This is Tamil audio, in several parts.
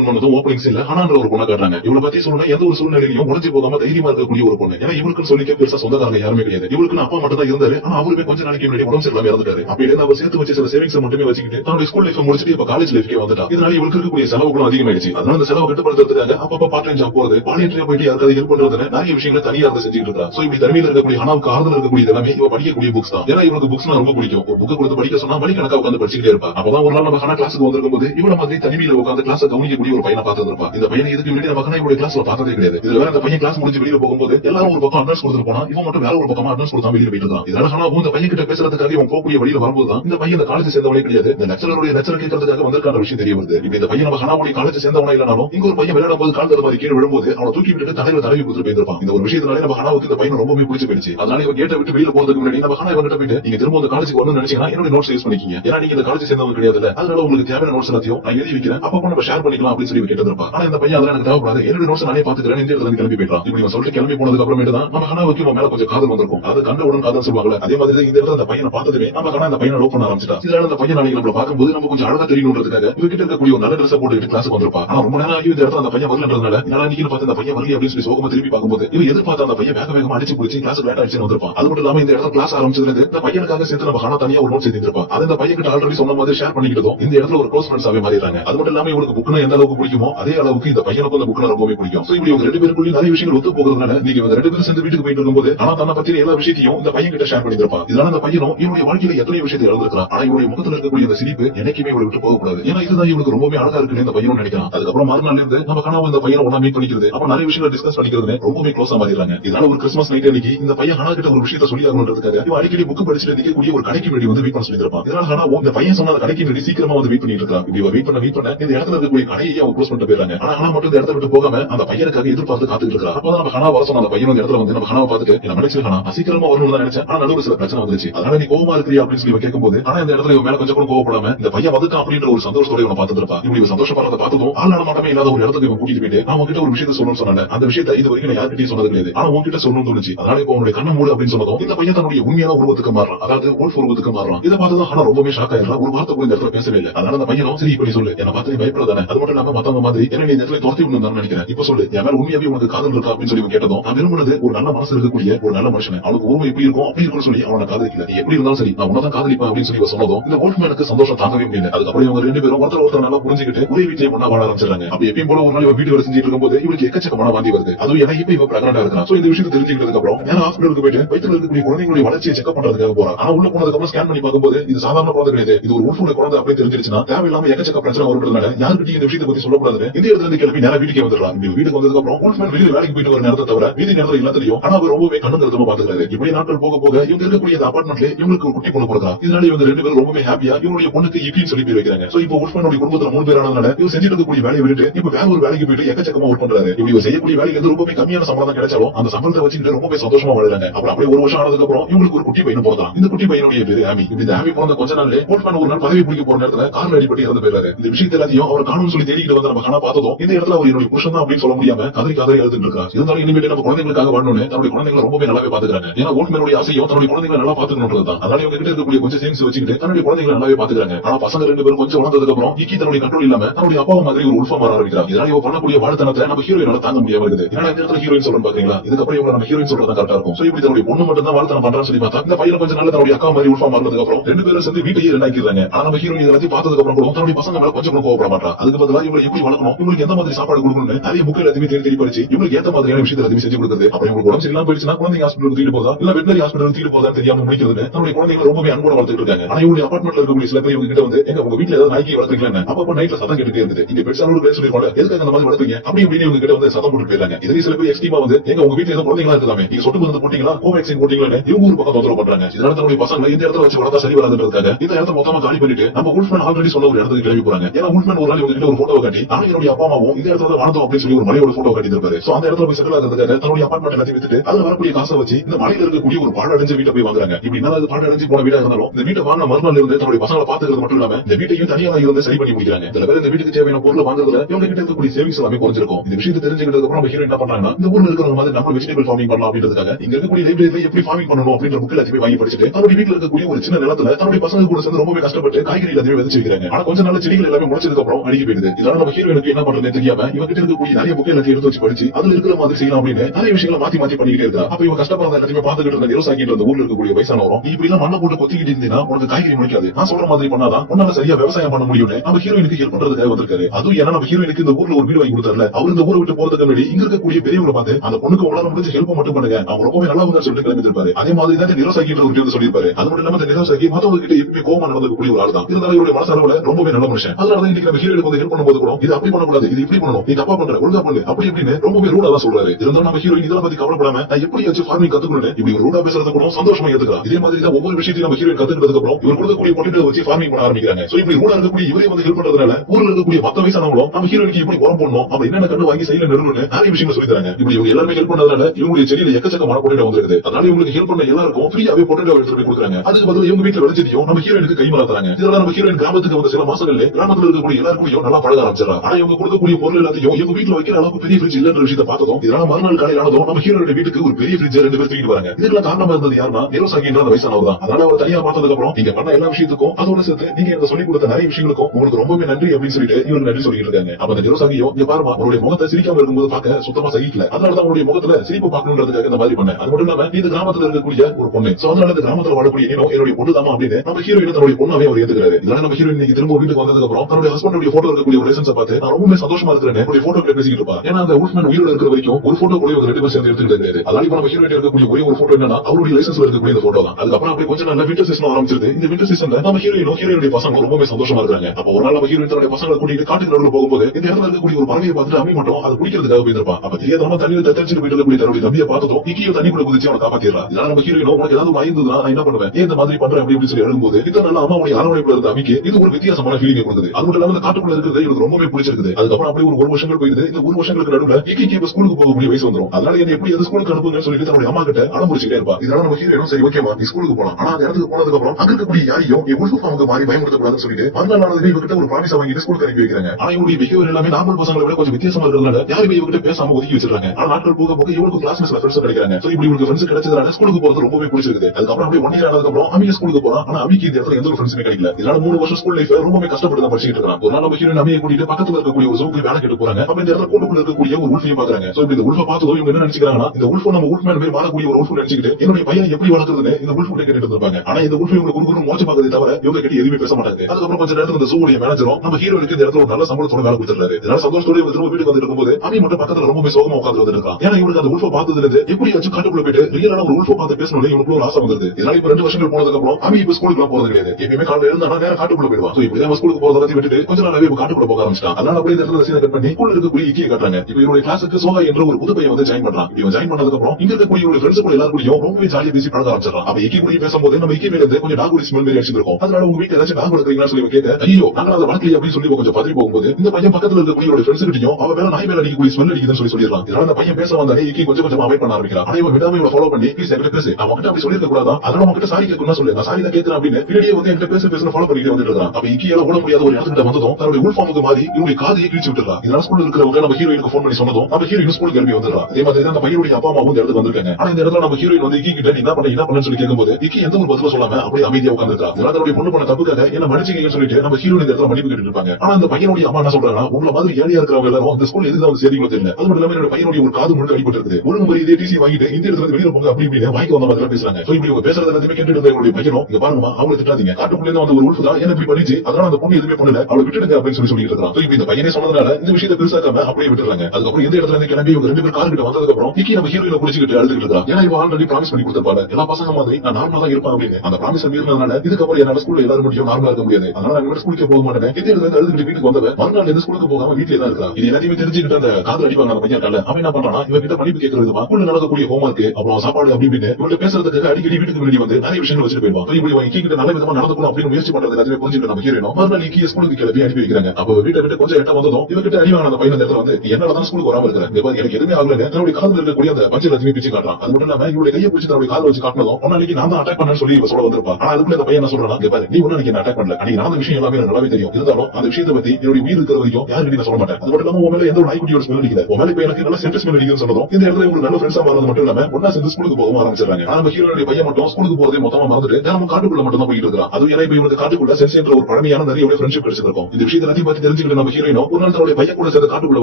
ஓபன் பண்ணதும் ஓப்பனிங் சீன்ல ஹனான்ற ஒரு பொண்ணை காட்டுறாங்க இவளை பத்தி சொல்லணும் எந்த ஒரு சூழ்நிலையிலும் உடஞ்சு போகாம தைரியமா இருக்கக்கூடிய ஒரு பொண்ணு. ஏன்னா இவருக்கு சொல்லிக்க பெருசா சொந்தக்காரங்க யாருமே கிடையாது. இவருக்கு அப்பா மட்டும் தான் இருந்தாரு. ஆனா அவருமே கொஞ்ச நாளைக்கு முன்னாடி உடம்பு சரியில்லாம இறந்துட்டாரு. அப்படி இருந்து அவர் சேர்த்து வச்சு சில சேவிங்ஸ் மட்டுமே வச்சுக்கிட்டு தன்னுடைய ஸ்கூல் லைஃப் முடிச்சுட்டு இப்ப காலேஜ் லைஃப்க்கே வந்துட்டா. இதனால இவளுக்கு இருக்கக்கூடிய செலவுகளும் அதிகமாயிடுச்சு. அதனால அந்த செலவு கட்டுப்படுத்துறதுக்காக அப்பப்ப பார்ட் டைம் ஜாப் போறது பாலியன்ட்ரியா போயிட்டு யாருக்காவது ஹெல்ப் பண்றதுன்னு நிறைய விஷயங்களை தனியா இருந்து செஞ்சுட்டு இருக்கா. சோ இப்படி தனிமையில இருக்கக்கூடிய ஹனாவுக்கு ஆறுதல் இருக்கக்கூடிய எல்லாமே இவ படிக்கக்கூடிய புக்ஸ் தான். ஏன்னா இவருக்கு புக்ஸ் ரொம்ப பிடிக்கும். ஒரு புக்கு கொடுத்து படிக்க சொன்னா மணிக்கணக்கா உட்காந்து படிச்சுக்கிட்டே இருப்பா. அப்பதான் ஒரு நாள் நம்ம ஹனா கிளாஸுக்கு வந்திருக்கும் போது இவ்வளவு மாதிரி தனிமையில உட்காந்து கிளாஸ் கவனிக்கக்கூடிய ஒரு பையனை பார்த்து இந்த பையனை இதுக்கு முன்னாடி நம்ம ஹனா கிளாஸ்ல பார்த்ததே கிடையாது. இதுல வேற அந்த பையன் கிளாஸ் முடிஞ்சு வெளியில போகும்போது எல்லாரும் ஒரு பக்கம் அட்வான்ஸ் கொடுத்து போனா இவன் மட்டும் வேற ஒரு பக்கமா அட்வான்ஸ் கொடுத்தா வெளியில போயிட்டு இருக்கான் இதனால ஹனா இந்த பையன் கிட்ட பேசுறதுக்காக இவன் போகக்கூடிய வழியில வரும்போது தான் இந்த பையன் இந்த காலேஜ் சேர்ந்தவனே கிடையாது. இந்த லெக்சரருடைய லெக்சர் கேட்கறதுக்காக வந்திருக்கான விஷயம் தெரிய வருது. இப்ப இந்த பையன் நம்ம ஹனாவுடைய காலேஜ் சேர்ந்தவனா இல்லனாலும் இங்க ஒரு பையன் விளையாடும் போது கால் மாதிரி கீழே விழும்போது அவனை தூக்கி விட்டு தலைவர் தடவி கொடுத்துட்டு போயிருப்பான் இந்த ஒரு விஷயத்தினாலே நம்ம ஹனாவுக்கு இந்த பையன் ரொம்பவே பிடிச்சு போயிடுச்சு. அதனால இவன் கேட்ட விட்டு வெளியில போறதுக்கு முன்னாடி நம்ம ஹனா இவங்கிட்ட போயிட்டு நீங்க திரும்ப அந்த காலேஜ் வரணும்னு நினைச்சீங்கன்னா என்னோட நோட்ஸ் யூஸ் பண்ணிக்கீங்க. ஏன்னா நீங்க இந்த காலேஜ் சேர்ந்தவங்க கிடையாது அதனால உங்களுக்கு தேவையான நோட்ஸ் எல்லாத்தையும் நான் எழுதி வைக்கிறேன். அப்ப நம்ம ஷேர் பண்ணிக்கலாம். அப்படின்னு சொல்லி கேட்டிருப்பா ஆனா இந்த பையன் அதெல்லாம் எனக்கு தேவைப்படாது. என்னோட நோட்ஸ் நானே பாத்துக்கிறேன் இந்தியா இருந்து கிளம்பி போயிட்டான் இப்படி இவன் சொல்லிட்டு கிளம்பி போனதுக்கு அப்புறமேட்டு தான் நம்ம ஹனாவுக்கு இவன் மேல கொஞ்சம் காதல் வந்திருக்கும். அது கண்ட உடன் காதல் சொல்லுவாங்கல்ல அதே மாதிரி இந்த இடத்துல அந்த பையனை பார்த்ததுமே நம்ம ஹனா அந்த பையனை லோ பண்ண ஆரம்பிச்சிட்டா இதனால அந்த பையன் நாளைக்கு நம்மள பார்க்கும்போது நம்ம கொஞ்சம் அழகா தெரியணுன்றதுக்காக இவகிட்ட இருக்கக்கூடிய ஒரு நல்ல ட்ரெஸ் போட்டுக்கிட்டு கிளாஸ் வந்திருப்பா ஆனா ரொம்ப நேரம் ஆகி இந்த இடத்துல அந்த பையன் வரலன்றதுனால நான் அன்னைக்கு பார்த்து அந்த பையன் வரல அப்படின்னு சொல்லி சோகமா திருப்பி பார்க்கும்போது இவன் எதிர்பார்த்த அந்த பையன் வேக வேகமா அடிச்சு பிடிச்சி கிளாஸ் லேட் அடிச்சு வந்திருப்பான். அது மட்டும் இல்லாம இந்த இடத்துல கிளாஸ் ஆரம்பிச்சதுல இந்த பையனுக்காக சேர்த்து நம்ம ஹனா தனியா ஒரு நோட் செய்திருப்பான் அது இந்த பையன் கிட்ட ஆல்ரெடி சொன்ன மாதிரி ஷேர் பண்ணிக்கிட்டதும் இந்த இடத்துல ஒரு க்ளோஸ் ஃப்ரெண்ட்ஸாவே மாறிடுறாங்க. அது மட்டும் இல்லாம இவனுக்கு புக்குன்னு எந்த அளவுக்கு அளவுக்கு பிடிக்குமோ அதே அளவுக்கு இந்த பையனுக்கும் இந்த புக்னா ரொம்பவே பிடிக்கும். சோ இப்படி இவங்க ரெண்டு பேருக்குள்ள நிறைய விஷயங்கள் ஒத்து போகிறதுனால நீங்க இவங்க ரெண்டு பேரும் சேர்ந்து வீட்டுக்கு போயிட்டு இருக்கும்போது ஆனா தன்னை பத்தின எல்லா விஷயத்தையும் இந்த பையன் கிட்ட ஷேர் பண்ணிருப்பான் இதனால அந்த பையனும் இவனுடைய வாழ்க்கையில எத்தனை விஷயத்தை இழந்திருக்கான் ஆனா இவனுடைய முகத்துல இருக்கக்கூடிய அந்த சிரிப்பு என்னைக்குமே இவளை விட்டு போகக்கூடாது. ஏன்னா இதுதான் இவனுக்கு ரொம்பவே அழகா இருக்குன்னு இந்த பையனும் நினைக்கிறான். அதுக்கப்புறம் மறுநாள் இருந்து நம்ம கனவு இந்த பையனை ஒண்ணா மீட் பண்ணிக்கிறது அப்ப நிறைய விஷயங்களை டிஸ்கஸ் பண்ணிக்கிறது ரொம்பவே க்ளோஸா மாறிடுறாங்க. இதனால ஒரு கிறிஸ்மஸ் நைட் அன்னைக்கு இந்த பையன் ஹனா கிட்ட ஒரு விஷயத்த சொல்லி ஆகணுன்றதுக்காக இவன் அடிக்கடி புக் படிச்சுட்டு நிக்கக்கூடிய ஒரு கடைக்கு முன்னாடி வந்து வெயிட் பண்ண சொல்லியிருப்பான் இதனால ஹனா இந்த பையன் சொன்ன கடைக்கு முன்னாடி சீக்கிரமா வந்து வெயிட் பண்ணிட்டு இருக்கான். இப்படி வெயிட் பண்ண வெயிட் பண்ண இந்த இடத்துல இருக்கக்கூடிய கடையை அவங்க க்ளோஸ் பண்ணிட்டு போயிடறாங்க ஆனா ஹனா மட்டும் இந்த இடத்த விட்டு போகாம அந்த பையனுக்காக எதிர்பார்த்து காத்துட்டு இருக்கா அப்பதான் நம்ம ஹனா வர சொன்ன அந்த பையன் இந்த இடத்துல வந்து நம்ம ஹனாவை பார்த்துட்டு என்ன நினைச்சு ஹனா சீக்கிரமா வரணும்னு தான் நினைச்சேன். ஆனா நடுவில் சில பிரச்சனை வந்துச்சு. அதனால நீ கோவமா இருக்கிறியா? அப்படின்னு சொல்லி இவன் கேட்கும்போது ஆனா இந்த இடத்துல இவன் மேல கொஞ்சம் கூட கோவப்படாம இந்த பையன் வந்துட்டான் அப்படின்ற ஒரு சந்தோஷத்தோட இவனை பார்த்துட்டு இருப்பான் இப்படி இவன் சந்தோஷப்படுறத பார்த்ததும் ஆள் நடமாட்டமே இல்லாத ஒரு இடத்துக்கு இவன் கூட்டிட்டு போயிட்டு நான் உங்ககிட்ட ஒரு விஷயத்த சொல்லணும்னு சொன்னேன் அந்த விஷயத்தை இது வரைக்கும் நான் யார்கிட்டயும் சொன்னது கிடையாது. ஆனா உங்ககிட்ட சொல்லணும்னு தோணுச்சு. அதனால இப்போ உன்னுடைய கண்ண மூடு அப்படின்னு சொன்னதும் இந்த பையன் தன்னுடைய உண்மையான உருவத்துக்கு மாறலாம் அதாவது wolf உருவத்துக்கு மாறலாம் இதை பார்த்து ஆனா ரொம்பவே ஷாக் ஆயிடுறான். ஒரு வார்த்தை கூட இந்த இடத்துல பேசவே இல்லை. அதனால அந்த பையனும் சரி இப்படி சொல்லு. என்ன பார்த்து நீ பயப்படாதானே அது மட்டும் இல்லாம மத்தவங்க மாதிரி என்ன நீ நேரத்துல துரத்தி விடணும் நினைக்கிறேன். இப்ப சொல்லு என் மேல உண்மையாவே உனக்கு காதல் இருக்கா அப்படின்னு சொல்லி கேட்டதும் நான் விரும்புனது ஒரு நல்ல மனசு இருக்கக்கூடிய ஒரு நல்ல மனுஷன். அவனுக்கு உருவம் எப்படி இருக்கும் அப்படி இருக்கும் சொல்லி அவனை காதலிக்கல. நீ எப்படி இருந்தாலும் சரி நான் உனதான் காதலிப்பேன் அப்படின்னு சொல்லி சொன்னதும் இந்த wolf மேனுக்கு சந்தோஷம் தாங்கவே முடியல. அதுக்கப்புறம் இவங்க ரெண்டு பேரும் ஒருத்தர் ஒருத்தர் நல்லா புரிஞ்சுக்கிட்டு ஒரே வீட்லயே ஒண்ணா வாழ ஆரம்பிச்சிடறாங்க. அப்படி எப்பயும் போல ஒரு நாள் இவன் வீட்டு வேலை செஞ்சுட்டு இருக்கும்போது இவளுக்கு எக்கச்சக்கமான வாந்தி வருது. அதுவும் எனக்கு இப்ப இவ பிரெக்னண்டா இருக்கான் சோ இந்த விஷயத்தை தெரிஞ்சுக்கிட்டதுக்கு அப்புறம் நேரம் ஹாஸ்பிட்டலுக்கு போயிட்டு வயிற்றுல இருக்கக்கூடிய குழந்தைங்களுடைய வளர்ச்சியை செக் பண்றதுக்காக போறான். ஆனா உள்ள போனதுக்கு அப்புறம் ஸ்கேன் பண்ணி பார்க்கும்போது இது சாதாரண குழந்தை கிடையாது. இது ஒரு உள்ஃபுடைய குழந்தை அப்படின்னு தெரிஞ்சிருச்சுன்னா தேவையில்லாம எக்கச்சக்க பிரச்சனை வருன்றதுனால யாருக்கிட்டையும் இந்த விஷயத்தை பத்தி பத்தி சொல்லக்கூடாது இந்திய இடத்துல இருந்து கிளம்பி நேரம் வீட்டுக்கே வந்துடலாம் வீட்டுக்கு வந்ததுக்கு அப்புறம் உள்ஃபேன் வெளியில வேலைக்கு போயிட்டு வர நேரத்தை தவிர மீதி எல்லாம் தெரியும். ஆனா அவர் ரொம்பவே கண்ணு நிறுத்தமா பாத்துக்கிறாரு. இப்படி நாட்கள் போக போக இவங்க இருக்கக்கூடிய இந்த அபார்ட்மெண்ட்ல இவங்களுக்கு ஒரு குட்டி பொண்ணு பிறந்தா. இதனால இவங்க ரெண்டு பேரும் ரொம்பவே ஹாப்பியா இவங்களுடைய பொண்ணுக்கு இப்பின்னு சொல்லி பேர் வைக்கிறாங்க. சோ இப்போ உள்ஃபேனுடைய குடும்பத்துல மூணு பேர் ஆனதுனால இவர் செஞ்சுட்டு இருக்கக்கூடிய வேலையை விட்டுட்டு இப்ப வேற ஒரு வேலைக்கு போயிட்டு எக்கச்சக்கமா ஒர்க் பண்றாரு. இப்படி செய்யக்கூடிய வேலைக்கு வந்து ரொம்பவே கம்மியான சம்பளம் கிடைச்சாலும் அந்த சம்பளத்தை வச்சுட்டு ரொம்பவே சந்தோஷமா வாழ்றாங்க. அப்புறம் அப்படியே ஒரு வருஷம் ஆனதுக்கு அப்புறம் இவங்களுக்கு ஒரு குட்டி பையன் பிறந்தான். இந்த குட்டி பையனுடைய பேரு ஆமி இந்த ஆமி பிறந்த கொஞ்ச நாள்ல போட்மேன் ஒரு நாள் பதவி பிடிக்க போற நேரத்துல கார்ல அடிப்பட்டு இறந்து போயிறாரு இந்த விஷயத்தை எல்லாத்தையும் அவர் காணும் சொல்லி தேடி வீட்டுல வந்து நம்ம கணா பார்த்ததும் இந்த இடத்துல அவர் என்னுடைய புருஷன் தான் அப்படின்னு சொல்ல முடியாம கதறி கதறி எழுதிட்டு இருக்கா இருந்தாலும் இனிமேல் நம்ம குழந்தைங்களுக்காக வரணும்னு தன்னுடைய குழந்தைங்களை ரொம்பவே நல்லாவே பாத்துக்கிறாங்க ஏன்னா ஓட்மேனுடைய ஆசையும் தன்னுடைய குழந்தைங்களை நல்லா பாத்துக்கணும்ன்றது தான். அதனால இவங்க கிட்ட இருக்கக்கூடிய கொஞ்சம் சேமிச்சு வச்சுக்கிட்டு தன்னுடைய குழந்தைங்களை நல்லாவே பாத்துக்கிறாங்க ஆனா பசங்க ரெண்டு பேரும் கொஞ்சம் வளர்ந்ததுக்கு அப்புறம் இக்கி தன்னுடைய கண்ட்ரோல் இல்லாம தன்னுடைய அப்பா மாதிரி ஒரு உல்ஃபா மாற ஆரம்பிக்கிறாங்க. இதனால இவ பண்ணக்கூடிய வாழ்த்தனத்தை நம்ம ஹீரோயினால தாங்க முடியாம இருக்குது. ஏன்னா இந்த இடத்துல ஹீரோயின் சொல்றேன் பாத்தீங்களா? இதுக்கப்புறம் இவங்க நம்ம ஹீரோயின் சொல்றதா கரெக்டா இருக்கும். சோ இப்படி தன்னுடைய பொண்ணு மட்டும் தான் வாழ்த்தனம் பண்றான்னு சொல்லி பார்த்தா இந்த பையன் கொஞ்சம் நல்ல தன்னுடைய அக்கா மாதிரி உல்ஃபா மாறினதுக்கு அப்புறம் ரெண்டு பேரும் சேர்ந்து வீட்டையே ரெண்டாக்கிறாங்க ஆனா நம்ம ஹீரோயின் எல்லாத்தையும் பார்த்ததுக்கு அப்புறம் கூட தன்னுடைய பசங்க மேல கொஞ்சம் கூட கோவப்பட மாட்டா. அதுக்கு பதிலா இவங்களை எப்படி வளர்க்கணும்? இவங்களுக்கு எந்த மாதிரி சாப்பாடு கொடுக்கணும்னு நிறைய புக்கு எல்லாத்தையுமே தேடி தேடி படிச்சு இவங்களுக்கு ஏத்த மாதிரியான விஷயத்தை எல்லாத்தையும் செஞ்சு கொடுத்தது அப்புறம் இவங்களுக்கு உடம்பு சரியில்லாம போயிடுச்சுன்னா குழந்தைங்க ஹாஸ்பிட்டல் தூக்கிட்டு போதா? இல்ல வெட்டனரி ஹாஸ்பிட்டல் தூக்கிட்டு போதா தெரியாம முடிக்கிறது தன்னுடைய குழந்தைங்க ரொம்பவே அன்போட வளர்த்துட்டு இருக்காங்க. ஆனா இவங்க அப்பார்ட்மெண்ட்ல இருக்கக்கூடிய சில பேர் இவங்க கிட்ட வந்து எங்க உங்க வீட்டுல ஏதாவது நாய்க்கு வளர்த்துக்கலாம் அப்ப நைட்ல சத்தம் கேட்டுட்டே இருந்தது இங்க பெருசான பேர் சொல்லிருப்பாங்க. எதுக்காக அந்த மாதிரி வளர்த்துங்க? அப்படி இப்படின்னு இவங்க கிட்ட வந்து சத்தம் போட்டு போயிருக்காங்க இதுலயும் சில பேர் எக்ஸ்ட்ரீமா வந்து எங்க உங்க வீட்டுல ஏதோ குழந்தைங்களா இருக்கலாமே. நீங்க சொட்டு மருந்து போட்டீங்களா? கோவேக்சின் போட்டீங்களா இவங்க ஒரு பக்கம் தொந்தரவு பண்றாங்க. இதனால தன்னுடைய பசங்களை இந்த இடத்துல வச்சு வளர்த்தா சரி வராதுன்றதுக்காக இந்த இடத்த மொத்தமா காலி பண்ணிட்டு நம்ம உல்ஃபன் ஆல்ரெடி சொன்ன ஒரு இடத்துக்கு கிளம்பி போறாங்க. ஏன்னா உல்ஃபன் ஒரு நாள் இவங்க கிட்ட ஒரு போட்டோ காட்டி நான் என்னுடைய அப்பா அம்மாவும் இந்த இடத்துல வாழ்ந்தோம் அப்படின்னு சொல்லி ஒரு மலையோட போட்டோ காட்டியிருப்பாரு சோ அந்த இடத்துல போய் செட்டில் ஆகிறதுக்காக தன்னுடைய அப்பார்ட்மெண்ட் எல்லாத்தையும் வித்துட்டு அதுல வரக்கூடிய காசை வச்சு இந்த மலையில இருக்கக்கூடிய ஒரு பாழடைஞ்ச வீட்டை போய் வாங்குறாங்க. இப்படி என்ன அது பாழடைஞ்சு போன வீடா இருந்தாலும் இந்த வீட்டை வாங்கின மறுநாள் இருந்து தன்னுடைய பசங்களை பாத்துக்கிறது மட்டும் இல்லாம இந்த வீட்டையும் தனியா இருந்து சரி பண்ணி முடிக்கிறாங்க. சில பேர் இந்த வீட்டுக்கு தேவையான பொருள் வாங்குறதுல இவங்க கிட்ட இருக்கக்கூடிய சேவிங்ஸ் எல்லாமே குறைஞ்சிருக்கும். இந்த விஷயத்தை தெரிஞ்சுக்கிறதுக்கு அப்புறம் நம்ம ஹீரோ என்ன பண்றாங்கன்னா இந்த ஊர்ல இருக்கிற மாதிரி நம்ம வெஜிடபிள் ஃபார்மிங் பண்ணலாம் அப்படின்றதுக்காக இங்க இருக்கக்கூடிய லைப்ரரியில எப்படி ஃபார்மிங் பண்ணணும் அப்படின்ற புக் எல்லாத்தையும் வாங்கி படிச்சுட்டு அவருடைய வீட்டுல இருக்கக்கூடிய ஒரு சின்ன நிலத்துல தன்னுடைய பசங்க கூட சேர்ந்து ரொம்பவே கஷ்டப்பட்டு காய்கறி எல்லாத்தையுமே விதைச்சு வைக்கிறாங்க. ஆனா கொஞ்ச நாள் செடிகள் எல்லாமே முடிச்சதுக்கு அப்புறம் அழுகி போயிடுது. இதனால நம்ம ஹீரோயினுக்கு என்ன பண்றது தெரியாம இவகிட்ட இருக்கக்கூடிய நிறைய புக்கை எல்லாத்தையும் எடுத்து வச்சு படிச்சு அதுல இருக்கிற மாதிரி செய்யலாம் அப்படின்னு நிறைய விஷயங்களை மாத்தி மாத்தி பண்ணிக்கிட்டே இருக்கா. அப்ப இவன் கஷ்டப்படாத எல்லாத்தையுமே பாத்துக்கிட்டு இருந்த விவசாயிட்டு அந்த ஊர்ல இருக்கக்கூடிய வயசானவரும் வரும் இப்படி எல்லாம் மண்ணை போட்டு கொத்திக்கிட்டு இருந்தீங்கன்னா உனக்கு காய்கறி முடிக்காது நான் சொல்ற மாதிரி பண்ணாதான் உன்னால சரியா விவசாயம் பண்ண முடியும் நம்ம ஹீரோயினுக்கு ஹெல்ப் பண்றதுக்காக வந்திருக்காரு அதுவும் ஏன்னா நம்ம ஹீரோயினுக்கு இந்த ஊர்ல ஒரு வீடு வாங்கி கொடுத்தாருல அவர் இந்த ஊரை விட்டு போறதுக்கு முன்னாடி இங்க இருக்கக்கூடிய பெரியவங்களை பார்த்து அந்த பொண்ணுக்கு உங்களால முடிஞ்ச ஹெல்ப் மட்டும் பண்ணுங்க. அவங்க ரொம்பவே நல்லவங்க சொல்லிட்டு கிளம்பிருப்பாரு அதே மாதிரி தான் நிரோசாக்கி ஒரு வந்து சொல்லியிருப்பாரு. அது மட்டும் இல்லாம நிரோசாக்கி மத்தவங்க கிட்ட எப்பவுமே கோவமா நடந்துக்கூடிய ஒரு ஆள் தான் இருந்தாலும் இவருடைய மனசளவுல ரொம்பவே நல்ல மனுஷன். அதனால இன்னைக்கு நம்ம ஹீரோயினுக்கு வந்து ஹெல்ப் பண்ணும்போது இருக்கணும் இது அப்படி பண்ணக்கூடாது. இது இப்படி பண்ணணும். நீ தப்பா பண்ற ஒழுங்கா பண்ணு. அப்படி இப்படின்னு ரொம்பவே ரூடா தான் சொல்றாரு. இருந்தாலும் நம்ம ஹீரோயின் இதெல்லாம் பத்தி கவலைப்படாம நான் எப்படி வச்சு ஃபார்மிங் கத்துக்கணும் இப்படி ஒரு ரூடா பேசுறது கூட சந்தோஷமா எடுத்துக்கலாம் இதே மாதிரி தான் ஒவ்வொரு விஷயத்தையும் நம்ம ஹீரோயின் கத்துக்கிறதுக்கு அப்புறம் இவர் கொடுக்கக்கூடிய பொட்டிட்டு வச்சு ஃபார்மிங் பண்ண ஆரம்பிக்கிறாங்க. சோ இப்படி ரூடா இருக்கக்கூடிய இவரே வந்து ஹெல்ப் பண்றதுனால ஊர்ல இருக்கக்கூடிய மத்த வயசானவங்களும் நம்ம ஹீரோயினுக்கு எப்படி உரம் போடணும் அப்படி என்னென்ன கண்டு வாங்கி செய்யல நிறுவனம் நிறைய விஷயங்கள் சொல்லி தராங்க. இப்படி இவங்க எல்லாருமே ஹெல்ப் பண்ணதுனால இவங்களுடைய செடியில எக்கச்சக்கமான பொட்டேட்டோ வந்துருது அதனால இவங்களுக்கு ஹெல்ப் பண்ண எல்லாருக்கும் ஃப்ரீயாவே பொட்டிட்டு எடுத்து போய் கொடுக்குறாங்க. அதுக்கு பதில் இவங்க வீட்டுல விளைச்சதையும் நம்ம ஹீரோயினுக்கு கை தராங்க இதெல்லாம் நம்ம ஹீரோயின் கிராமத்துக்கு வந்த சில மாசங்கள்ல கிராமத்துல இருக்கக்கூடிய எல்லாருக்கும் நல்லா பழக ஆரம்பிச்சிடறாங்க. ஆனா இவங்க கொடுக்கக்கூடிய பொருள் எல்லாத்தையும் இவங்க வீட்டுல வைக்கிற அளவுக்கு பெரிய ஃபிரிட்ஜ் இல்லன்ற விஷயத்தை பார்த்ததும் இதனால மறுநாள் காலையில் ஆனதும் நம்ம ஹீரோ வீட்டுக்கு ஒரு பெரிய ஃபிரிட்ஜ் ரெண்டு பேர் தூக்கிட்டு வராங்க. இதுக்கெல்லாம் காரணமா இருந்தது யாருன்னா நிரோசாகின்ற அந்த வயசானவர் தான். அதனால அவர் தனியா பார்த்ததுக்கு அப்புறம் நீங்க பண்ண எல்லா விஷயத்துக்கும் அதோட சேர்த்து நீங்க எனக்கு சொல்லிக் கொடுத்த நிறைய விஷயங்களுக்கும் உங்களுக்கு ரொம்பவே நன்றி அப்படின்னு சொல்லிட்டு இவருக்கு நன்றி சொல்லிட்டு இருக்காங்க. அப்ப அந்த நிரோசாகியோ இங்க பாருமா உங்களுடைய முகத்தை சிரிக்காம இருக்கும்போது பார்க்க சுத்தமா சகிக்கல. அதனால தான் உங்களுடைய முகத்துல சிரிப்பு பார்க்கணுன்றதுக்காக இந்த மாதிரி பண்ணேன். அது மட்டும் இல்லாம இது இந்த கிராமத்துல இருக்கக்கூடிய ஒரு பொண்ணு. சோ அதனால இந்த கிராமத்துல வாழக்கூடிய நீனும் என்னுடைய பொண்ணு தாமா அப்படின்னு நம்ம ஹீரோயின் தன்னுடைய பொண்ணாவே அவர் ஏத்துக்கிறாரு. இதனால நம்ம ஹீரோயின் இன்னைக்கு திரும்ப வீட்டுக்கு வந்ததுக்கு அப்புறம் தன்னுடைய ஹஸ்பண்டுடைய போட்டோ இருக்கக்கூடிய ஒரு லைசன்ஸ் பார்த்து நான் ரொம்பவே சந்தோஷமா இருக்கிறேன் என்னுடைய போட்டோ பேசிக்கிட்டு இருப்பா. ஏன்னா அந்த உல்ஃபன் உயிரோட இருக்கிற வரைக்கும் ஒரு போட்டோ கூட ரெண்டு பேரும் சேர்ந்து எடுத்துக்கிட்டு இருக்காரு அதனால இப்ப நம்ம ஹீரோயின் இருக்கக்கூடிய ஒரே ஒரு போட்டோ என்னன்னா அவருடைய லைசன்ஸ்ல இருக்கக்கூடிய இந்த போட்டோ தான். அதுக்கப்புறம் அப்படியே கொஞ்சம் நல்ல விண்டர் சீசன் ஆரம்பிச்சிருது. இந்த விண்டர் சீசன்ல நம்ம ஹீரோயினும் ஹீரோயினுடைய பசங்க ரொம்பவே சந்தோஷமா இருக்காங்க அப்ப ஒரு நாள் நம்ம ஹீரோயின் தன்னுடைய பசங்களை கூட்டிட்டு காட்டுக்கு நடுவில் போகும்போது இந்த இடத்துல இருக்கக்கூடிய ஒரு பறவையை பார்த்துட்டு அம்மி மட்டும் அதை குடிக்கிறதுக்காக போயிருப்பான் அப்ப தெரியாதவங்க தண்ணியில தத்தரிச்சுட்டு போயிட்டு இருக்கக்கூடிய தன்னுடைய தம்பியை பார்த்ததும் இக்கியோ தண்ணி கூட குதிச்சு அவனை காப்பாத்திடலாம். இதனால நம்ம ஹீரோயினோ உனக்கு ஏதாவது வாய்ந்ததுன்னா நான் என்ன பண்ணுவேன்? ஏன் இந்த மாதிரி பண்றேன் அப்படி சொல்லி எழுதும்போது இத்தனை நாள் அம்மாவுடைய அரவணைப்புல இருந்த அமைக்கு இது ஒரு வித்தியாசமான ஃபீலிங் கொடுக்குது அது மட்டும் இல்லாம காட்டுக்குள்ள இருக்கிறது எனக்கு ரொம்பவே பிடிச்சிருக்குது. அதுக்கப்புறம் அப்படி ஒரு ஒரு வருஷங்கள் போயிடுது இந்த ஒரு வருஷங்களுக்கு நடுவில் இக்கிக்கு இப்ப ஸ்கூலுக்கு போகக்கூடிய வயசு வந்துடும் அதனால என்ன எப்படி அது ஸ்கூலுக்கு அனுப்புங்கன்னு சொல்லிட்டு தன்னுடைய அம்மா கிட்ட அனுமதிச்சுட்டே இருப்பா. இதனால நம்ம ஹீரோ சரி ஓகேமா நீ ஸ்கூலுக்கு போலாம். ஆனா அந்த இடத்துக்கு போனதுக்கு அப்புறம் அங்க இருக்கக்கூடிய யாரையும் நீ உள்ஃபு அவங்க மாறி பயமுறுத்தக்கூடாதுன்னு சொல்லிட்டு மறுநாள் ஆனதுமே இவகிட்ட ஒரு ப்ராமிஸ் வாங்கிட்டு ஸ்கூலுக்கு அனுப்பி வைக்கிறாங்க. ஆனா இவங்களுடைய பிஹேவியர் எல்லாமே நார்மல் பசங்களை விட கொஞ்சம் வித்தியாசமா இருக்கிறதுனால யாருமே இவகிட்ட பேசாம ஒதுக்கி வச்சிருக்காங்க ஆனா நாட்கள் போக போக இவங்களுக்கு கிளாஸ் மிஸ்ல ஃப்ரெண்ட்ஸ் கிடைக்கிறாங்க. சோ இப்படி இவங்களுக்கு ஃப்ரெண்ட்ஸ் கிடைச்சதுனால ஸ்கூலுக்கு போறது ரொம்பவே பிடிச்சிருக்குது. அதுக்கப்புறம் அப்படியே ஒன் இயர் ஆனதுக்கு அப்புறம் அமிய ஸ்கூலுக்கு போறான். ஆனா அமிக்கு இந்த இடத்துல எந்த ஒரு ஃப்ரெண்ட்ஸுமே கிடைக்கல. இதனால மூணு வருஷம் ஸ்கூல் லைஃப் ரொம்பவே கஷ்டப்பட்டு தான் படிச்சுட்டு இருக்கான். ஒரு நாள் நம்ம ஹீரோயின் அமியை கூட்டிட்டு பக்கத்துல இருக்கக்கூடிய ஒரு ஜூக்கு வேலை கேட்டு போறாங்க. அப்ப இந்த இடத்துல கூண்டுக்குள்ள இருக்கக்கூடிய ஒரு உல்ஃபையும் பாக்குறாங்க. சோ இந்த உல்ஃபை பார்த்ததும் இவங்க என்ன நினைச்சுக்கிறாங்கன்னா இந்த உல்ஃப நம்ம உல்ஃப் மேல பேர் வாழக்கூடிய ஒரு உல்ஃப் நினைச்சுக்கிட்டு என்னுடைய பையன் எப்படி வளர்க்கறதுன்னு இந்த உல்ஃப் கேட்டு இருப்பாங்க ஆனா இந்த உல்ஃப் இவங்க குறுகுறு மோச்சம் பார்க்கறதை தவிர இவங்க கிட்ட எதுவுமே பேச மாட்டாங்க. அதுக்கப்புறம் கொஞ்ச நேரத்துல இந்த ஜூடைய மேனேஜரும் நம்ம ஹீரோனுக்கு இந்த இடத்துல ஒரு நல்ல சம்பளத்தோட வேலை கொடுத்துறாரு இதனால சந்தோஷத்தோட இவங்க திரும்ப வீட்டுக்கு வந்துட்டு இருக்கும்போது அமி மட்டும் பக்கத்துல ரொம்பவே சோகமா உட்கார்ந்து வந்துருக்கான் ஏன்னா இவனுக்கு அந்த உல்ஃபை பார்த்ததுல இருந்து எப்படியாச்சும் காட்டுக்குள்ள போயிட்டு ரியலான ஒரு உல்ஃபை பார்த்து பேசணும் இவனுக்கு ஒரு ஆசை வந்தது இதனால இப்ப ரெண்டு வருஷங்கள் போனதுக்கு அப்புறம் அமி இப்ப ஸ்கூலுக்கு போறது கிடையாது. எப்பயுமே காலையில இருந்தா நேரம் காட்டுக்குள்ள போயிடுவான். இப்படிதான் ஸ்கூலுக்கு போறதை விட்டுட்டு கொஞ்ச நாளாவே இப்ப காட்டுக்குள்ள போக ஆரம்பிச்சிட்டான் அதனால அப்படியே இந்த இடத்துல சீனை கட் பண்ணி ஸ்கூல்ல இருக்கக்கூடிய இக்கிய காட்டுறாங்க. இப்ப இவருடைய கிளாஸுக்கு சோகா என்ற ஒரு புது பையன் வந்து ஜாயின் பண்றான். இவன் ஜாயின் பண்ணதுக்கு அப்புறம் இங்க இருக்கக்கூடிய இவருடைய ஃப்ரெண்ட்ஸ் கூட எல்லாரும் கூடயும் ரொம்பவே ஜாலியா பேசி பழக ஆரம்பிச்சிடறான். அப்ப இக்கி கூட பேசும்போது நம்ம இக்கி மேல இருந்து கொஞ்சம் டாகுரி ஸ்மெல் மாதிரி அடிச்சிருக்கோம் அதனால உங்க வீட்டுல ஏதாச்சும் டாக் வளர்க்குறீங்களா சொல்லி கேட்க ஐயோ நாங்க அதை வளர்க்கலையே அப்படின்னு சொல்லி கொஞ்சம் பதறி போகும்போது இந்த பையன் பக்கத்துல இருக்கக்கூடிய இவருடைய ஃப்ரெண்ட்ஸ் கிட்டையும் அவன் மேல நாய் மேல அடிக்கக்கூடிய ஸ்மெல் அடிக்குதுன்னு சொல்லி சொல்லிடலாம் இதனால அந்த பையன் பேச வந்தாலே இக்கி கொஞ்சம் கொஞ்சம் அவாய்ட் பண்ண ஆரம்பிக்கிறான். ஆனா இவன் விடாம இவனை ஃபாலோ பண்ணி ப்ளீஸ் என்கிட்ட பேசு. நான் உங்ககிட்ட அப்படி சொல்லிருக்க கூடாதான். அதனால உங்ககிட்ட சாரி கேட்கணும் சொல்லு நான் சாரி தான் கேட்கிறேன் அப்படின்னு பின்னாடியே வந்து என்கிட்ட பேச பேச ஃபாலோ பண்ணிக்கிட்டே வந்துட்டு இருக்கான் அப்ப இக்கியால ஓட முடியாத ஒரு இடத்துக்கிட்ட வந்ததும் தன்னுடைய உள் மாதிரி மாறி காதையை கிழிச்சு விட்டுறா இதனால ஸ்கூல்ல இருக்கிறவங்க நம்ம ஹீரோயினுக்கு ஃபோன் பண்ணி சொன்னதும் நம்ம ஹீரோயின் ஸ்கூல் கிளம்பி வந்துடுறா அதே மாதிரி அந்த பையனுடைய அப்பா அம்மாவும் இந்த இடத்துக்கு வந்திருக்காங்க. ஆனா இந்த இடத்துல நம்ம ஹீரோயின் வந்து இக்கி கிட்ட நீ என்ன பண்ண என்ன பண்ணு சொல்லி கேட்கும்போது இக்கி எந்த ஒரு பதிலும் சொல்லாம அப்படியே அமைதியா உட்காந்துருக்கா இதனால தன்னுடைய பொண்ணு பண்ண தப்புக்காக என்ன மன்னிச்சிங்கன்னு சொல்லிட்டு நம்ம ஹீரோயின் இந்த இடத்துல மன்னிப்பு கேட்டு இருப்பாங்க. ஆனா அந்த பையனுடைய அம்மா என்ன சொல்றாங்கன்னா உங்களை மாதிரி ஏழையா இருக்கிறவங்க எல்லாரும் அந்த ஸ்கூல் எதுக்கு வந்து சேர்ந்தீங்களோ தெரியல. அது மட்டும் இல்லாம என்னோட பையனுடைய ஒரு காது முழுக்க அடிபட்டு இருக்கு ஒரு முறை இதே டிசி வாங்கிட்டு இந்த இடத்துல வெளியே வெளியில போங்க அப்படி இப்படி வாங்கி வந்த மாதிரி பேசுறாங்க. சோ இப்படி பேசுறது எல்லாத்தையுமே கேட்டு என்னுடைய பையனும் இங்க பாருங்கம்மா அவங்க திட்டாதீங்க. காட்டுக்குள்ள இருந்து வந்த ஒரு உள்ஃபு தான் என்ன இப்படி பண்ணிச்சு? அதனால அந்த பொண்ணு எதுவுமே பண்ணல. அவளை விட்டுடுங்க அப்படின்னு சொல்லி சொல்லிட்டு இருக்கான் சோ இப்ப இந்த பையனே சொன்னதுனால இந்த விஷயத்தை பெருசாக்காம அப்படியே விட்டுறாங்க அதுக்கப்புறம் எந்த இடத்துல இருந்து கிளம்பி இவங்க ரெண்டு பேரும் கார் கிட்ட வந்ததுக்கு அப்புறம் நிக்கி நம்ம ஹீரோயில குடிச்சுக்கிட்டு அழுதுகிட்டு இருக்கா ஏன்னா இவன் ஆல்ரெடி ப்ராமிஸ் பண்ணி கொடுத்திருப்பாங்க எல்லா பசங்க மாதிரி நான் நார்மலா தான் இருப்பேன் அப்படின்னு. அந்த ப்ராமிஸ் மீறினால இதுக்கப்புறம் என்னால ஸ்கூல்ல எல்லாரும் முடியும். நார்மலா இருக்க முடியாது. அதனால நான் இனிமேல் ஸ்கூலுக்கு போக மாட்டேன். எந்த இடத்துல இருந்து அழுதுகிட்டு வீட்டுக்கு வந்தவன் மறுநாள் எந்த ஸ்கூலுக்கு போகாம வீட்டுல தான் இருக்கா இது எல்லாத்தையுமே தெரிஞ்சுக்கிட்டு அந்த காதல் அடிப்பாங்க அந்த பையன் இருக்கான்ல. அவன் என்ன பண்றான் இவன் கிட்ட படிப்பு கேட்கறது விதமா ஸ்கூல்ல நடக்கக்கூடிய ஹோம்ஒர்க் அப்புறம் சாப்பாடு அப்படி இப்படின்னு இவங்க பேசுறதுக்கு அடிக்கடி வீட்டுக்கு வெளியே வந்து நிறைய விஷயங்கள் வச்சுட்டு போயிருவான் இப்படி இவன் கிட்ட நல்ல விதமா நடந்துக்கணும் அப்படின்னு முயற்சி பண்றது எல்லாத்தையுமே புரிஞ்சுட்டு நம்ம ஹீரோயினும் மறுநாள் இக்கிய ஸ்கூலுக்கு கிளம்பி அனுப்பி வைக்கிறாங்க. அப்ப வீட்டை விட்டு கொஞ்சம் எட்ட வந்ததும் இவர்கிட்ட அடி அந்த பையன் அந்த இடத்துல வந்து நீ ஸ்கூலுக்கு வராம இருக்கிறேன் இங்க எனக்கு எதுவுமே ஆகல தன்னுடைய காதல் இருக்கக்கூடிய அந்த பஞ்சல் எல்லாத்தையுமே பிச்சு காட்டுறான். அது மட்டும் இல்லாம இவருடைய கையை பிடிச்சி தன்னுடைய காதல் வச்சு காட்டினதும் ஒன்னாலைக்கு நான் தான் அட்டாக் பண்ணேன்னு சொல்லி இவ சொல்ல வந்திருப்பா. ஆனா அதுக்குள்ள அந்த பையன் என்ன சொல்றான் இங்க நீ ஒண்ணு எனக்கு அட்டாக் பண்ணல. அன்னைக்கு நான் விஷயம் எல்லாமே எனக்கு நல்லாவே தெரியும். இருந்தாலும் அந்த விஷயத்தை பத்தி என்னுடைய உயிர் இருக்கிற வரைக்கும் யாருக்கிட்ட நான் சொல்ல மாட்டேன். அது மட்டும் இல்லாம உன் மேல எந்த ஒரு நாய்க்குட்டியோட ஸ்மெல் அடிக்கல. உன் மேல இப்ப எனக்கு நல்ல சென்ட் ஸ்மெல் அடிக்குதுன்னு சொன்னதும் இந்த இடத்துல உங்களுக்கு நல்ல ஃப்ரெண்ட்ஸா வரது மட்டும் இல்லாம ஒன்னா சேர்ந்து ஸ்கூலுக்கு போகவும் ஆரம்பிச்சிருக்காங்க நம்ம ஹீரோனுடைய பையன் மட்டும் ஸ்கூலுக்கு போறதே மொத்தமா மறந்துட்டு நம்ம காட்டுக்குள்ள மட்டும் தான் போயிட்டு இருக்கான் அது ஏன்னா இப்ப இவனுக்கு காட்டுக்குள்ள சென்ஸ் என்ற ஒரு பழமையான நிறைய ஃப்ரெண்ட்ஷிப் கிடைச்சிருக்கும். இந்த விஷயத்தை பத்தி தெரிஞ்சு தெரிஞ்சுக்கிட்டு நம்ம ஹீரோயினோ ஒரு நாள் தன்னுடைய பையன் கூட சேர்ந்த காட்டுக்குள்ள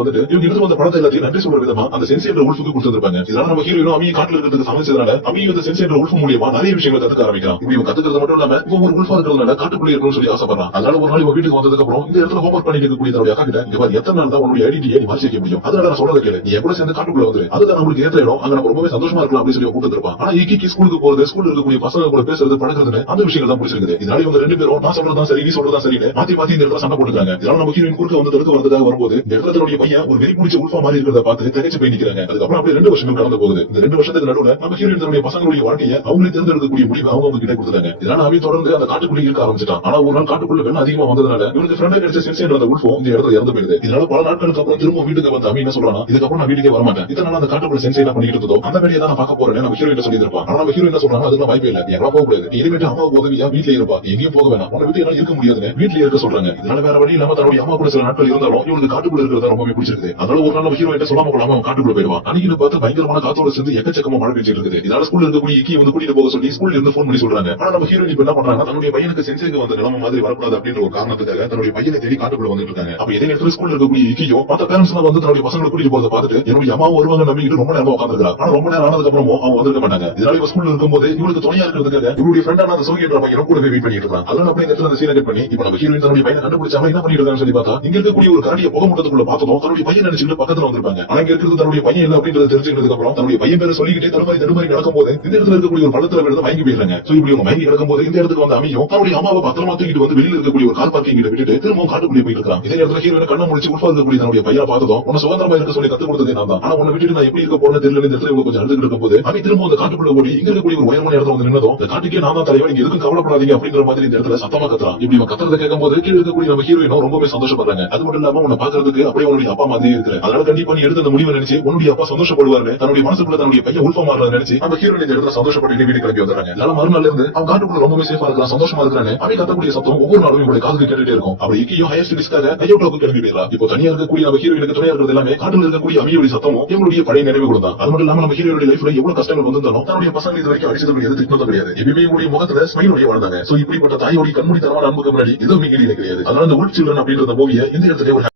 வந்துட்டு இவங்க எடுத்து வந்த பணத்தை எல்லாத்தையும் நன்றி சொல்ற விதமா அந்த சென்சி என்ற உல்ஃபுக்கு கொடுத்துருப்பாங்க இதனால நம்ம ஹீரோயினோ அவையும் காட்டுல இருக்கிறதுக்கு சமைச்சதுனால அவையும் இந்த சென்சி என்ற உல்ஃபு மூலியமா நிறைய விஷயங்களை கத்துக்க ஆரம்பிக்கிறான். இப்படி இவன் கத்துக்கிறது மட்டும் இல்லாம இவன் ஒரு உல்ஃபா இருக்கிறதுனால காட்டுக்குள்ளே இருக்கணும்னு சொல்லி ஆசைப்படுறான். அதனால ஒரு நாள் இவன் வீட்டுக்கு வந்ததுக்கு அப்புறம் இந்த இடத்துல ஹோம்ஒர்க் பண்ணிட்டு இருக்கக்கூடிய தன்னுடைய அக்கா கிட்ட இங்க எத்தனை நாள் தான் உன்னுடைய ஐடென்டிட்டியை நீ மாற்றி முடியும்? அதனால நான் சொல்றதை கேளு. நீ கூட சேர்ந்து காட்டுக்குள்ள வந்து அதுதான் நம்மளுக்கு ஏற்ற இடம். அங்க நம்ம ரொம்பவே சந்தோஷமா இருக்கலாம் அப்படின்னு சொல்லி கூட்டிருப்பான் ஆனா இக்கி ஸ்கூலுக்கு போறது ஸ்கூல்ல இருக்கக்கூடிய பசங்க கூட பேசுறது பழகிறது அந்த விஷயங்கள் தான் பிடிச்சிருக்குது இதனால இவங்க ரெண்டு பேரும் நான் சொல்றதா சரி நீ சொல்றதா சரி மாத்தி மாத்தி இந்த இடத்துல சண்டை போட்டுக்காங்க இதனால நம்ம ஹீரோயின் குறுக்க வந்து தடுக்க வந்ததாக வரும்போது இந்த பையன் ஒரு வெறி பிடிச்ச உல்ஃபா மாதிரி இருக்கிறத பார்த்து திகைச்சு போய் நிக்கிறாங்க. அதுக்கப்புறம் அப்படியே ரெண்டு வருஷங்கள் கடந்து போகுது. இந்த ரெண்டு வருஷத்துக்கு நடுவுல நம்ம ஹீரோயின் தன்னுடைய பசங்களுடைய வாழ்க்கையை அவங்களே தேர்ந்தெடுக்கக்கூடிய முடிவு அவங்க அவங்க கிட்ட கொடுத்தாங்க இதனால அவன் தொடர்ந்து அந்த காட்டுக்குள்ளே இருக்க ஆரம்பிச்சிட்டான். ஆனா ஒரு நாள் காட்டுக்குள்ள வெள்ளம் அதிகமா வந்ததுனால இவனுக்கு ஃப்ரெண்டா கிடைச்ச சென்சேன்ற அந்த உல்ஃபோ இந்த இடத்துல இறந்து போயிடுது. இதனால பல நாட்களுக்கு அப்புறம் திரும்ப வீட்டுக்கு வந்து அவன் என்ன சொல்றானா இதுக்கப்புறம் நான் வீட்டுக்கே வரமாட்டேன். இதனால அந்த காட்டுக்குள்ள சென்சே என்ன பண்ணிட்டு இருந்தோம் அந்த வேலையை தான் நான் பார்க்க போறேன் நம்ம ஹீரோயின் சொல்லி இருப்பான் ஆனா நம்ம ஹீரோ என்ன சொல்றாங்க அதுக்கு வாய்ப்பே இல்ல. நீ போக கூடாது. இனிமேட்டு அம்மாவுக்கு உதவியா வீட்லயே இருப்பா. எங்கேயும் போக வேணாம். உன்னை வீட்டு என்னால இருக்க முடியாதுன்னு வீட்லயே இருக்க சொல்றாங்க. இதனால வேற வழி இல்லாம தன்னுடைய அம்மா கூட சில நாட்கள் இருந்தாலும் இவனுக்கு காட்டுக்குள்ள இருக்கிறது ரொம்பவே பிடிச்சிருக்கு அதனால ஒரு நாள் நம்ம ஹீரோயின் சொல்லாம கொள்ளாம காட்டுக்குள்ள போயிடுவான். அன்னைக்கு பார்த்து பயங்கரமான காத்தோட சேர்ந்து எக்கச்சக்கமா மழை பெஞ்சிட்டு இருக்குது. இதனால ஸ்கூல்ல இருக்கக்கூடிய இக்கி வந்து கூட்டிட்டு போக சொல்லி ஸ்கூல்ல இருந்து போன் பண்ணி சொல்றாங்க. ஆனா நம்ம ஹீரோ இப்ப என்ன பண்றாங்க தன்னுடைய பையனுக்கு சென்சேக்கு வந்த நிலைமை மாதிரி வரக்கூடாது அப்படின்ற ஒரு காரணத்துக்காக தன்னுடைய பையனை தேடி காட்டுக்குள்ள வந்துட்டு இருக்காங்க. அப்ப இதே நேரத்துல ஸ்கூல்ல இருக்கக்கூடிய இக்கியோ மத்த பேரண்ட்ஸ் எல்லாம் வந்து தன்னுடைய பசங்களை கூட்டிட்டு போறத பார்த்துட்டு என்னுடைய அம்மாவும் வருவாங்க நம்பிக்கிட்டு ரொம்ப நேரம் உட்காந்துருக்கா ஆனா ரொம்ப நேரம் ஆனதுக்கு அப்புறமும் அவங்க வந்திருக்க மாட்டாங்க. இதனால இவ ஸ்கூல்ல இருக்கும்போது இவளுக்கு துணையா இருக்கிறதுக்காக இவருடைய ஃப்ரெண்டான அந்த சோகின்ற பையனும் கூடவே வெயிட் பண்ணிட்டு இருக்கான். அதனால அப்படியே இந்த அந்த சீனை கட் பண்ணி இப்ப நம்ம ஹீரோயின் தன்னுடைய பையனை கண்டுபிடிச்சாம என்ன பண்ணிட்டு இருக்கான்னு சொல்லி பார்த்தா இங்க இருக்கக்கூடிய ஒரு கரண்டிய புகை மூட்டத்துக்குள்ள பார்த்ததும் தன்னுடைய பையன் நினைச்சுட்டு பக்கத்துல வந்திருப்பாங்க. ஆனா இங்க இருக்கிறது தன்னுடைய பையன் இல்ல அப்படின்றது தெரிஞ்சுக்கிறதுக்கு அப்புறம் தன்னுடைய பையன் பேரை சொல்லிக்கிட்டே தடுமாறி தடுமாறி நடக்கும்போது இந்த இடத்துல இருக்கக்கூடிய ஒரு பள்ளத்துல விழுந்து மயங்கி போயிடுறாங்க. சோ இப்படி அவங்க மயங்கி கிடக்கும்போது இந்த இடத்துக்கு வந்து அமையும் தன்னுடைய அம்மாவை பத்திரமா தூக்கிட்டு வந்து வெளியில இருக்கக்கூடிய ஒரு கார் பார்க்கிங் கிட்ட விட்டுட்டு திரும்பவும் காட்டுக்குள்ளே போயிட்டு இருக்கான் இதே இடத்துல ஹீரோயின் கண்ணை முடிச்சு உட்பா இருக்கக்கூடிய தன்னுடைய பையனை பார்த்ததும் உன சுதந்திரமா இருக்க சொல்லி கத்து கொடுத்ததே நான் தான். ஆனா உன்னை விட்டுட்டு நான் எப்படி இருக்க போறேன்னு தெரியல இந்த இடத்துல இவங்க கொஞ்சம் அழுதுகிட்டு இருக்கும்போது அவன் திரும்ப அந்த காட்டுக்குள்ள ஓடி இங்க இருக்கக்கூடிய ஒரு உயரமான இடத்துல வந்து நின்னதும் இந்த காட்டுக்கே நான் தான் தலைவன் நீங்க எதுக்கும் கவலைப்படாதீங்க அப்படிங்கிற மாதிரி இந்த இடத்துல சத்தமா கத்துறான். இப்படி இவன் கத்துறதை கேட்கும்போது கீழே இருக்கக்கூடிய நம்ம ஹீரோயினும் ரொம்பவே சந்தோஷம் சந்தோஷப்படுறாங்க அது மட்டும் இல்லாம உன்னை பாக்குறதுக்கு அப்படியே உன்னுடைய அப்பா மாதிரி இருக்கிற அதனால கண்டிப்பா நீ எடுத்த அந்த முடிவை நினைச்சு உன்னுடைய அப்பா சந்தோஷப்படுவாரு தன்னுடைய மனசுக்குள்ள தன்னுடைய பையன் உல்பா மாறத நினைச்சு அந்த ஹீரோ இந்த இடத்துல சந்தோஷப்பட்டு வீடு கிளம்பி வந்துறாங்க அதனால மறுநாள் இருந்து அவன் காட்டுக்குள்ள ரொம்பவே சேஃபா இருக்கான் சந்தோஷமா இருக்கிறானே அவன் கத்தக்கூடிய சத்தம் ஒவ்வொரு நாளும் இவருடைய காதுக்கு கேட்டுட்டே இருக்கும். அப்படி இக்கியும் ஹையர் ஸ்டடிஸ்க்காக கையோட்டாவுக்கு கிளம்பி போயிடலாம் இப்போ தனியா இருக்கக்கூடிய நம்ம ஹீரோயினுக்கு துணையா இருக்கிறது எல்லாமே காட்டுல இருக்கக்கூடிய அமியோடைய சத்தமும் இவங்களுடைய பழைய நினைவுகள் தான். அது மட்டும் இல்லாம நம்ம ஹீரோயினுடைய லைஃப்ல எவ்வளவு கஷ்டங்கள் வந்திருந்தாலும் தன்னுடைய பசங்க இது வரைக்கும் அடிச்சது எது திட்டம் கிடையாது. எப்பயுமே இவங்களுடைய முகத்துல ஸ்மைலோடைய வாழ்ந்தாங்க. சோ இப்படிப்பட்ட தாயோடைய கண்மூடி தரமான அன்புக்கு முன்னாடி எதுவும் இங்கே கிடையாது. அதனால இந்த உள் சில்ட்ரன் அப்படின்ற மூவியை இந்த இடத்துல ஒரு